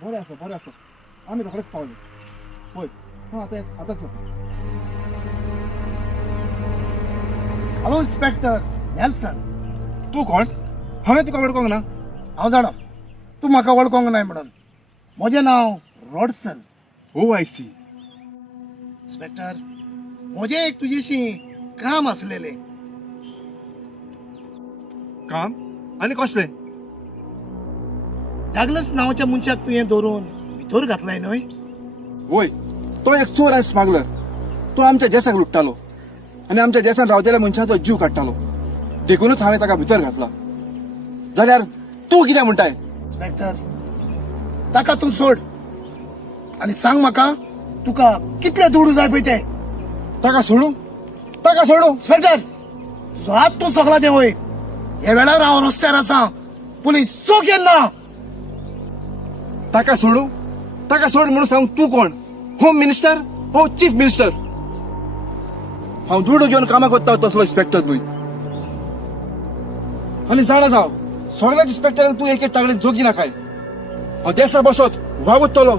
बरें आसा आमी रोखडेच पावले पळय आतांच हॅलो इन्स्पेक्टर नेल्सन तू कोण? हांवें तुका वळखोंक ना. हांव जाणा तूं म्हाका वळखोंक नाय म्हणून. म्हजें नांव रॉडसन. ओ आय सी. इन्स्पेक्टर म्हजें एक तुजेशी काम आसलेलें. काम? आनी कसलें? डागलस नांवाच्या मनशाक तुवें धरून भितर घातलाय न्हय? वय, तो एक चोर आनी स्मगलर. तो आमच्या देसाक लुट्टालो आनी आमच्या देसान रावतेल्या मनशाचो जीव काडटालो. देखूनच हांवें ताका भितर घातला. जाल्यार तूं कितें म्हणटाय? इन्स्पेक्टर ताका तूं सोड आनी सांग म्हाका तुका कितले दुडू जाय पळय ते. ताका सोडू? इन्स्पेक्टर तुजो हात तूं सगळा दे वय. ह्या वेळार हांव रस्त्यार आसा. पुलीस चोक येना. ताका सोड म्हणून सांग. तूं कोण? होम मिनिस्टर हो चीफ मिनिस्टर? हांव दुडू घेवन कामाक वता तसलो इन्स्पेक्टर न्हय. आनी जाणा जाव सगळ्याच इन्स्पेक्टरांक तूं एक तागडेन जोगी नाकाय. हांव देसा बसत वागुतलो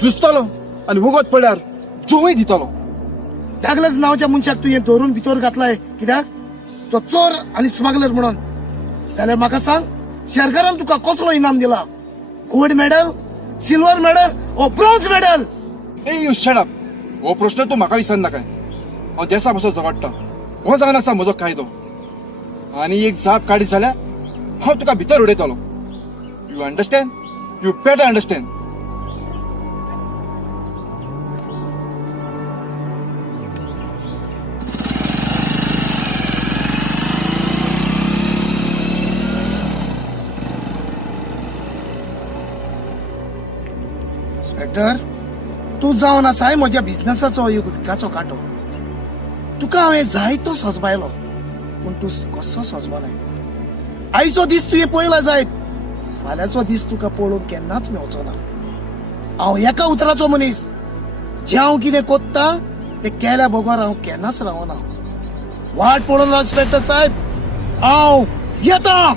झुजतलो आनी वगत पडल्यार जोवूय दितलो. डागलस नांवाच्या मनशाक तुवें धरून भितर घातलाय कित्याक तो चोर आनी स्मगलर म्हणून. जाल्यार म्हाका सांग सरकारान तुका कसलो इनाम दिला? गोल्ड मेडल, सिल्वर मेडल ओ ब्रॉन्झ मेडल? ए यू शट अप. हो प्रश्न तूं म्हाका विचार नाकाय. हांव देसा बसत झगडटा. हो जावन आसा म्हजो कायदो. आनी एक जाप काडीत जाल्यार हांव तुका भितर उडयतलो. You understand? You better understand. Inspector तूं जावन आसाय म्हज्या बिझनसाचो एक विकाचो कांटो. तुका हांवें जायतो सजबायलो पूण तूं कसो सजबानाय. आयचो दीस तुवें पळयला जायत फाल्यांचो दीस तुका पळोवन केन्नाच मेवचो ना. हांव एका उतराचो मनीस. जें हांव कितें कोत्ता तें केल्या बगर हांव केन्नाच रावना. वाट पळोवन राव इन्स्पेक्टर साहेब. हांव येता.